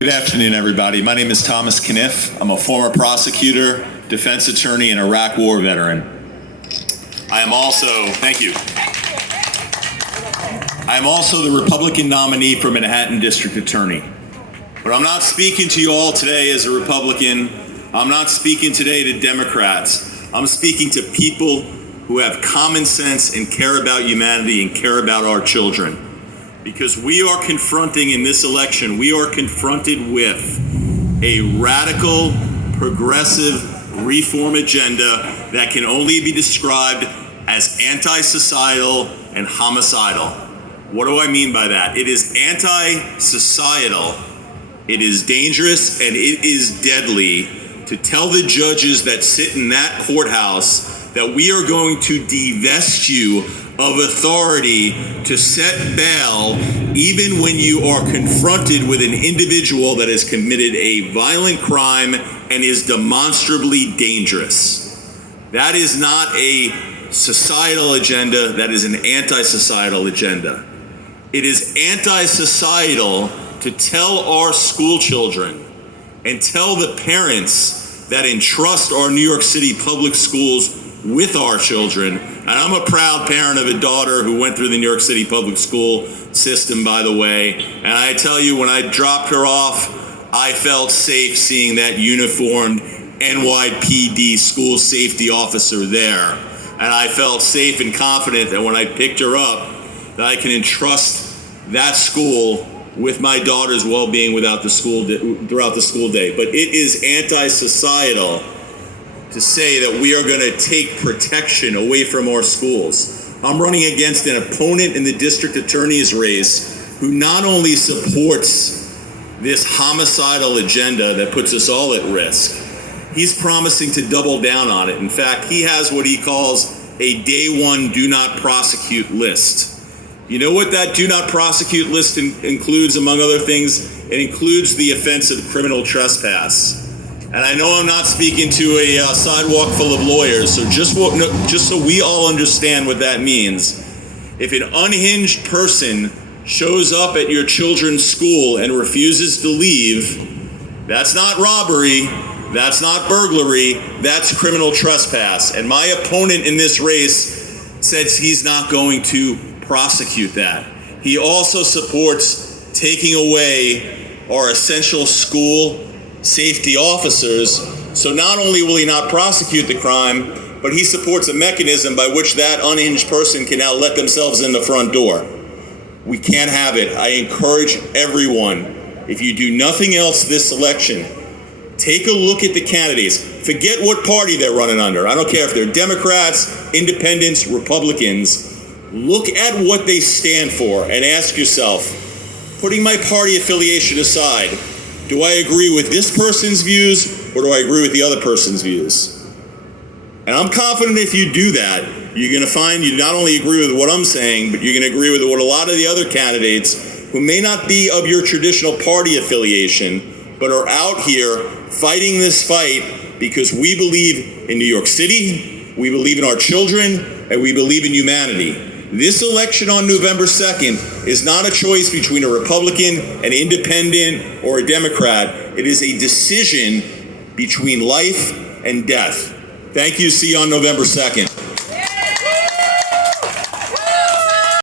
Good afternoon, everybody. My name is Thomas Kniff. I'm a former prosecutor, defense attorney, and Iraq War veteran. I am also the Republican nominee for Manhattan District Attorney. But I'm not speaking to you all today as a Republican. I'm not speaking today to Democrats. I'm speaking to people who have common sense and care about humanity and care about our children. Because we are confronting in this election, we are confronted with a radical, progressive reform agenda that can only be described as anti-societal and homicidal. What do I mean by that? It is anti-societal, it is dangerous, and it is deadly to tell the judges that sit in that courthouse that we are going to divest you of authority to set bail even when you are confronted with an individual that has committed a violent crime and is demonstrably dangerous. That is not a societal agenda, that is an anti-societal agenda. It is anti-societal to tell our school children and tell the parents that entrust our New York City public schools with our children. And I'm a proud parent of a daughter who went through the New York City public school system, by the way. And I tell you, when I dropped her off, I felt safe seeing that uniformed NYPD school safety officer there. And I felt safe and confident that when I picked her up, that I can entrust that school with my daughter's well-being throughout the school day. But it is anti-societal to say that we are going to take protection away from our schools. I'm running against an opponent in the district attorney's race who not only supports this homicidal agenda that puts us all at risk, he's promising to double down on it. In fact, he has what he calls a day one do not prosecute list. You know what that do not prosecute list includes, among other things? It includes the offense of criminal trespass. And I know I'm not speaking to a sidewalk full of lawyers, so just so we all understand what that means, if an unhinged person shows up at your children's school and refuses to leave, that's not robbery, that's not burglary, that's criminal trespass. And my opponent in this race says he's not going to prosecute that. He also supports taking away our essential school safety officers, so not only will he not prosecute the crime, but he supports a mechanism by which that unhinged person can now let themselves in the front door. We can't have it. I encourage everyone, if you do nothing else this election, take a look at the candidates. Forget what party they're running under. I don't care if they're Democrats, Independents, Republicans. Look at what they stand for and ask yourself, putting my party affiliation aside, do I agree with this person's views or do I agree with the other person's views? And I'm confident if you do that, you're going to find you not only agree with what I'm saying, but you're going to agree with what a lot of the other candidates who may not be of your traditional party affiliation, but are out here fighting this fight because we believe in New York City, we believe in our children, and we believe in humanity. This election on November 2nd is not a choice between a Republican, an Independent, or a Democrat. It is a decision between life and death. Thank you. See you on November 2nd.